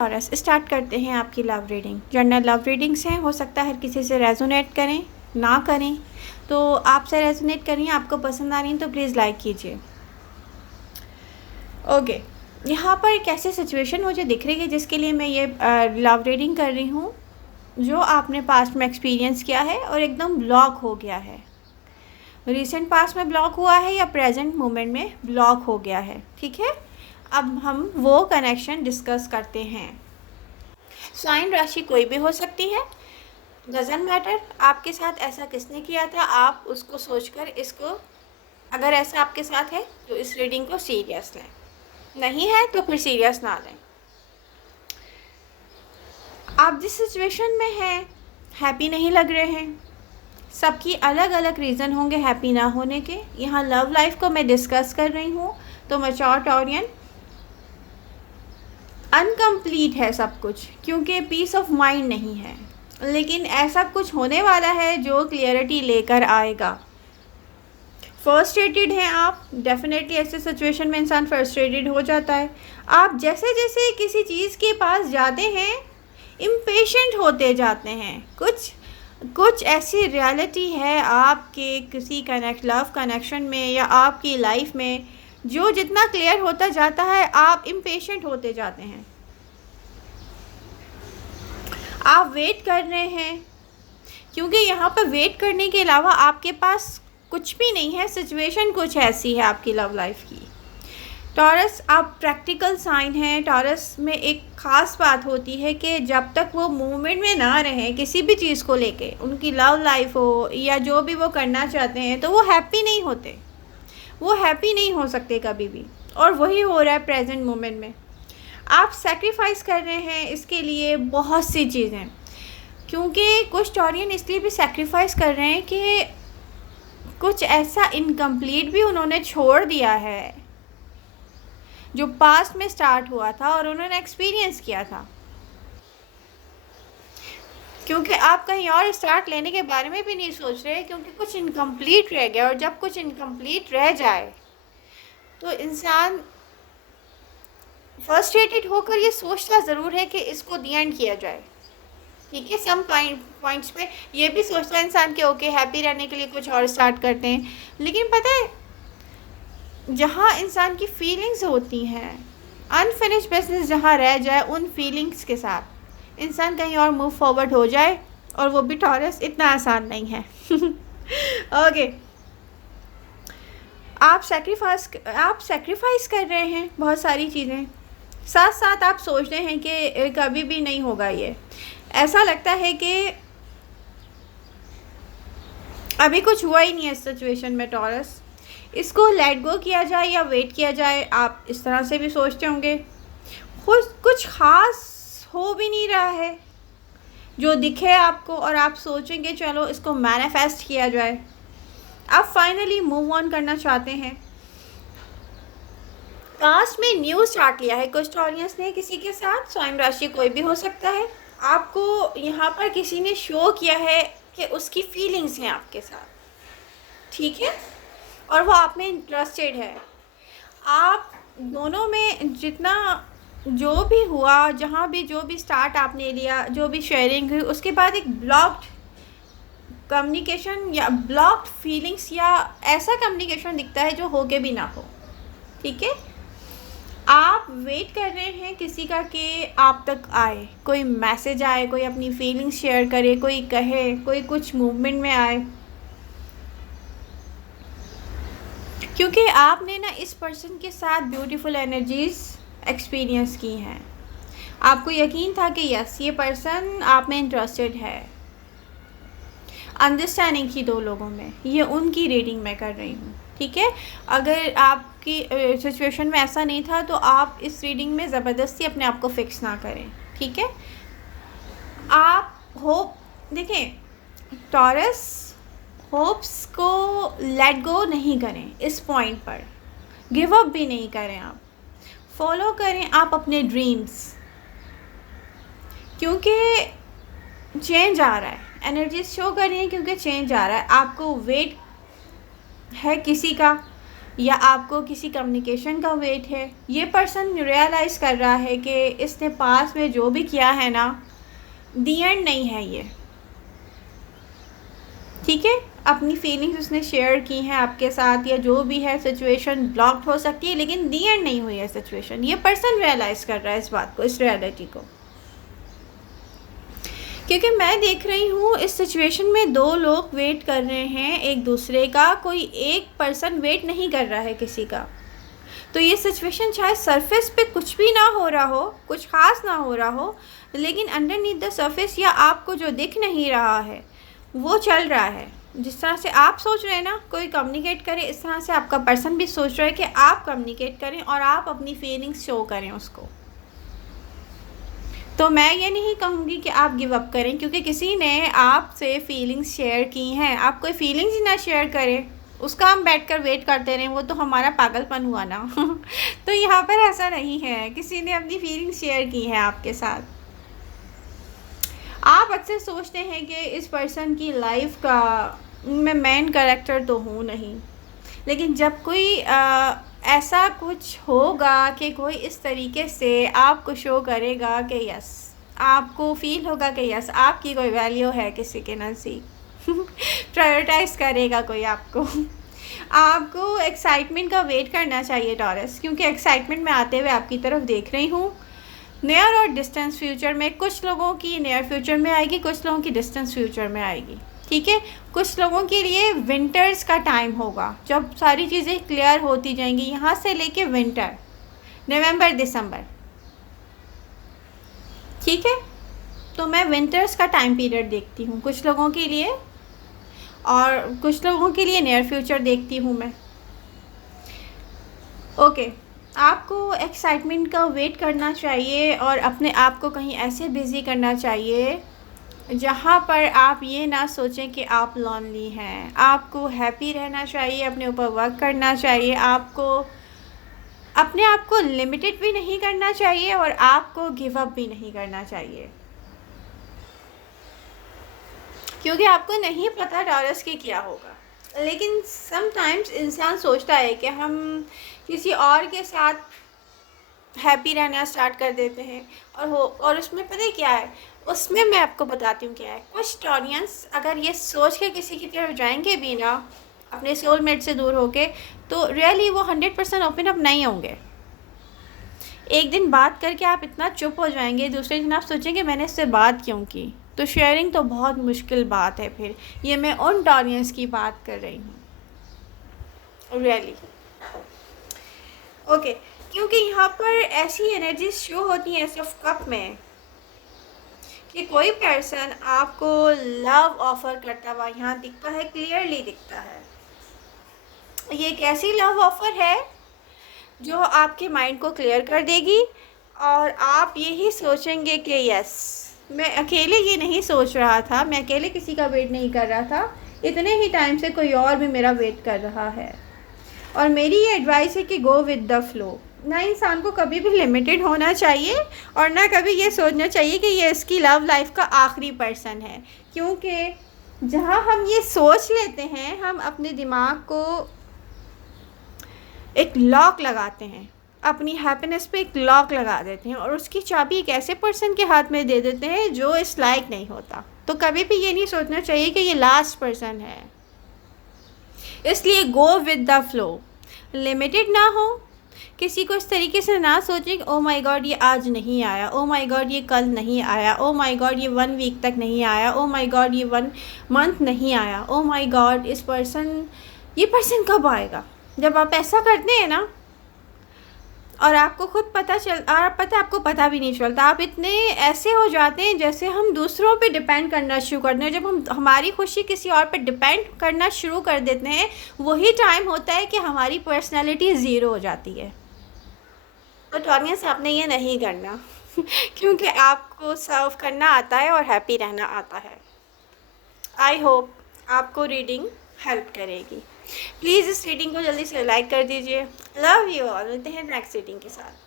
Taurus start करते हैं आपकी love reading. General love readings हैं, हो सकता है हर किसी से रेजोनेट करें ना करें, तो आपसे रेजोनेट करें, आपको पसंद आ रही हैं तो प्लीज़ लाइक कीजिए। ओके, यहाँ पर एक ऐसी सिचुएशन मुझे दिख रही है जिसके लिए मैं ये लव रीडिंग कर रही हूँ, जो आपने पास्ट में एक्सपीरियंस किया है और एकदम ब्लॉक हो गया है। रिसेंट पास्ट में ब्लॉक हुआ है या प्रेजेंट मोमेंट में ब्लॉक हो गया है। ठीक है, अब हम वो कनेक्शन डिस्कस करते हैं। साइन राशि कोई भी हो सकती है, डजंट मैटर आपके साथ ऐसा किसने किया था। आप उसको सोचकर इसको, अगर ऐसा आपके साथ है तो इस रीडिंग को सीरियस लें, नहीं है तो फिर सीरियस ना लें। आप जिस सिचुएशन में हैं हैप्पी नहीं लग रहे हैं, सबकी अलग अलग रीज़न होंगे हैप्पी ना होने के। यहाँ लव लाइफ को मैं डिस्कस कर रही हूँ, तो मैच्योर टॉरियन अनकम्प्लीट है सब कुछ, क्योंकि पीस ऑफ माइंड नहीं है, लेकिन ऐसा कुछ होने वाला है जो क्लियरिटी लेकर आएगा। फ्रस्ट्रेटेड हैं आप, डेफिनेटली ऐसे सिचुएशन में इंसान फ्रस्ट्रेटेड हो जाता है। आप जैसे जैसे किसी चीज़ के पास जाते हैं इम्पेशेंट होते जाते हैं। कुछ ऐसी रियलिटी है आपके किसी लव कनेक्शन में या आपकी लाइफ में, जो जितना क्लियर होता जाता है आप इम्पेशेंट होते जाते हैं। आप वेट कर रहे हैं, क्योंकि यहाँ पर वेट करने के अलावा आपके पास कुछ भी नहीं है। सिचुएशन कुछ ऐसी है आपकी लव लाइफ की। टॉरस आप प्रैक्टिकल साइन हैं। टॉरस में एक ख़ास बात होती है कि जब तक वो मूवमेंट में ना रहें किसी भी चीज़ को लेके, उनकी लव लाइफ हो या जो भी वो करना चाहते हैं, तो वो हैप्पी नहीं होते, वो हैप्पी नहीं हो सकते कभी भी। और वही हो रहा है प्रेजेंट मोमेंट में। आप सेक्रीफाइस कर रहे हैं इसके लिए बहुत सी चीज़ें, क्योंकि कुछ टॉरियन इसलिए भी सेक्रीफाइस कर रहे हैं कि कुछ ऐसा इनकम्प्लीट भी उन्होंने छोड़ दिया है जो पास्ट में स्टार्ट हुआ था और उन्होंने एक्सपीरियंस किया था, क्योंकि आप कहीं और स्टार्ट लेने के बारे में भी नहीं सोच रहे, क्योंकि कुछ इनकम्प्लीट रह गया। और जब कुछ इनकम्प्लीट रह जाए तो इंसान फ्रस्ट्रेटेड होकर ये सोचता ज़रूर है कि इसको दी एंड किया जाए। ठीक है, सम पॉइंट्स पे ये भी सोचता है इंसान कि ओके हैप्पी रहने के लिए कुछ और स्टार्ट करते हैं। लेकिन पता है, जहाँ इंसान की फीलिंग्स होती हैं, अनफिनिश बिजनेस जहाँ रह जाए, उन फीलिंग्स के साथ इंसान कहीं और मूव फॉरवर्ड हो जाए, और वो भी टॉरस इतना आसान नहीं है। ओके, आप सेक्रीफाइस कर रहे हैं बहुत सारी चीज़ें, साथ साथ आप सोच रहे हैं कि कभी भी नहीं होगा ये। ऐसा लगता है कि अभी कुछ हुआ ही नहीं है इस सिचुएशन में। टॉरस, इसको लेट गो किया जाए या वेट किया जाए, आप इस तरह से भी सोचते होंगे। कुछ ख़ास हो भी नहीं रहा है जो दिखे आपको, और आप सोचेंगे चलो इसको मैनिफेस्ट किया जाए। आप फाइनली मूव ऑन करना चाहते हैं। पास्ट में न्यू स्टार्ट लिया है कुछ टॉरियंस ने किसी के साथ, साइन राशि कोई भी हो सकता है। आपको यहाँ पर किसी ने शो किया है कि उसकी फीलिंग्स हैं आपके साथ, ठीक है, और वो आप में इंटरेस्टेड है। आप दोनों में जितना जो भी हुआ, जहाँ भी जो भी स्टार्ट आपने लिया, जो भी शेयरिंग हुई, उसके बाद एक ब्लॉक्ड कम्युनिकेशन या ब्लॉक्ड फीलिंग्स या ऐसा कम्युनिकेशन दिखता है जो हो के भी ना हो। ठीक है, आप वेट कर रहे हैं किसी का कि आप तक आए, कोई मैसेज आए, कोई अपनी फीलिंग्स शेयर करे, कोई कहे, कोई कुछ मूवमेंट में आए, क्योंकि आपने ना इस पर्सन के साथ ब्यूटीफुल एनर्जीज एक्सपीरियंस की हैं। आपको यकीन था कि यस ये पर्सन आप में इंटरेस्टेड है। अंडरस्टैंडिंग थी दो लोगों में, ये उनकी रीडिंग मैं कर रही हूँ। ठीक है, अगर आपकी सिचुएशन में ऐसा नहीं था तो आप इस रीडिंग में ज़बरदस्ती अपने आप को फिक्स ना करें। ठीक है, आप होप देखें, टॉरस होप्स को लेट गो नहीं करें, इस पॉइंट पर गिव अप भी नहीं करें, आप फॉलो करें आप अपने ड्रीम्स, क्योंकि चेंज आ रहा है। एनर्जीज शो कर रही हैं क्योंकि चेंज आ रहा है। आपको वेट है किसी का या आपको किसी कम्युनिकेशन का वेट है। ये पर्सन रियलाइज़ कर रहा है कि इसने पास में जो भी किया है ना, दी एंड नहीं है ये, ठीक है। अपनी फीलिंग्स उसने शेयर की हैं आपके साथ, या जो भी है सिचुएशन ब्लॉक्ड हो सकती है, लेकिन दी एंड नहीं हुई है सिचुएशन। ये पर्सन रियलाइज़ कर रहा है इस बात को, इस रियलिटी को। क्योंकि मैं देख रही हूँ इस सिचुएशन में दो लोग वेट कर रहे हैं एक दूसरे का, कोई एक पर्सन वेट नहीं कर रहा है किसी का। तो ये सिचुएशन चाहे सरफेस पे कुछ भी ना हो रहा हो, कुछ खास ना हो रहा हो, लेकिन अंडरनीथ द सरफेस या आपको जो दिख नहीं रहा है वो चल रहा है। जिस तरह से आप सोच रहे हैं ना कोई कम्युनिकेट करे, इस तरह से आपका पर्सन भी सोच रहा है कि आप कम्युनिकेट करें और आप अपनी फीलिंग्स शो करें उसको। तो मैं ये नहीं कहूँगी कि आप गिव अप करें, क्योंकि किसी ने आपसे फीलिंग्स शेयर की हैं। आप कोई फीलिंग्स ही ना शेयर करें, उसका हम बैठकर वेट करते रहें, वो तो हमारा पागलपन हुआ ना। तो यहाँ पर ऐसा नहीं है, किसी ने अपनी फीलिंग्स शेयर की हैं आपके साथ। आप अक्सर सोचते हैं कि इस पर्सन की लाइफ का मैं मेन कैरेक्टर तो हूँ नहीं, लेकिन जब कोई ऐसा कुछ होगा कि कोई इस तरीके से आपको शो करेगा कि यस, आपको फील होगा कि यस आपकी कोई वैल्यू है किसी के नज़दीक, प्रायोरिटाइज करेगा कोई आपको एक्साइटमेंट का वेट करना चाहिए टॉरस, क्योंकि एक्साइटमेंट में आते हुए आपकी तरफ देख रही हूँ। नियर और डिस्टेंस फ्यूचर में, कुछ लोगों की नियर फ्यूचर में आएगी, कुछ लोगों की डिस्टेंस फ्यूचर में आएगी, ठीक है। कुछ लोगों के लिए विंटर्स का टाइम होगा जब सारी चीज़ें क्लियर होती जाएंगी, यहाँ से लेके विंटर, नवंबर दिसंबर, ठीक है। तो मैं विंटर्स का टाइम पीरियड देखती हूँ कुछ लोगों के लिए, और कुछ लोगों के लिए नियर फ्यूचर देखती हूँ मैं। ओके, आपको एक्साइटमेंट का वेट करना चाहिए और अपने आप को कहीं ऐसे बिज़ी करना चाहिए जहाँ पर आप ये ना सोचें कि आप लॉनली हैं। आपको हैप्पी रहना चाहिए, अपने ऊपर वर्क करना चाहिए, आपको अपने आप को लिमिटेड भी नहीं करना चाहिए और आपको गिव अप भी नहीं करना चाहिए, क्योंकि आपको नहीं पता टॉरस के क्या होगा। लेकिन समटाइम्स इंसान सोचता है कि हम किसी और के साथ हैप्पी रहना स्टार्ट कर देते हैं और उसमें पता है क्या है, उसमें मैं आपको बताती हूँ क्या है। कुछ टॉरियंस अगर ये सोच के किसी की तरफ जाएंगे भी ना अपने सोलमेट से दूर होके, तो रियली वो 100% ओपन अप नहीं होंगे। एक दिन बात करके आप इतना चुप हो जाएंगे, दूसरे दिन आप सोचेंगे मैंने इससे बात क्यों की। तो शेयरिंग तो बहुत मुश्किल बात है। फिर ये मैं उन टॉरियंस की बात कर रही हूँ रियली। ओके, क्योंकि यहाँ पर ऐसी एनर्जी शो होती है एस ऑफ कप में कि कोई पर्सन आपको लव ऑफ़र करता हुआ यहाँ दिखता है, क्लियरली दिखता है। ये एक ऐसी लव ऑफ़र है जो आपके माइंड को क्लियर कर देगी और आप यही सोचेंगे कि यस, मैं अकेले ये नहीं सोच रहा था, मैं अकेले किसी का वेट नहीं कर रहा था, इतने ही टाइम से कोई और भी मेरा वेट कर रहा है। और मेरी ये एडवाइस है कि गो विद द फ्लो। ना इंसान को कभी भी लिमिटेड होना चाहिए और ना कभी ये सोचना चाहिए कि ये इसकी लव लाइफ का आखिरी पर्सन है, क्योंकि जहाँ हम ये सोच लेते हैं हम अपने दिमाग को एक लॉक लगाते हैं, अपनी हैप्पीनेस पे एक लॉक लगा देते हैं और उसकी चाबी एक ऐसे पर्सन के हाथ में दे देते हैं जो इस लायक नहीं होता। तो कभी भी ये नहीं सोचना चाहिए कि ये लास्ट पर्सन है। इसलिए go with the flow, limited ना हो, किसी को इस तरीके से ना सोचें कि ओ माय गॉड ये आज नहीं आया, ओ माय गॉड ये कल नहीं आया, ओ माय गॉड ये 1 वीक तक नहीं आया, ओ माय गॉड ये 1 मंथ नहीं आया, ओ माय गॉड ये पर्सन कब आएगा। जब आप ऐसा करते हैं ना और आपको खुद आपको पता भी नहीं चलता, आप इतने ऐसे हो जाते हैं जैसे हम दूसरों पे डिपेंड करना शुरू करते हैं। जब हम हमारी खुशी किसी और पे डिपेंड करना शुरू कर देते हैं, वही टाइम होता है कि हमारी पर्सनैलिटी ज़ीरो हो जाती है। तो टॉरियंस आपने ये नहीं करना क्योंकि आपको सर्व करना आता है और हैप्पी रहना आता है। आई होप आपको रीडिंग हेल्प करेगी। प्लीज़ इस रीडिंग को जल्दी से लाइक कर दीजिए। लव यू ऑल, मिलते हैं नेक्स्ट रीडिंग के साथ।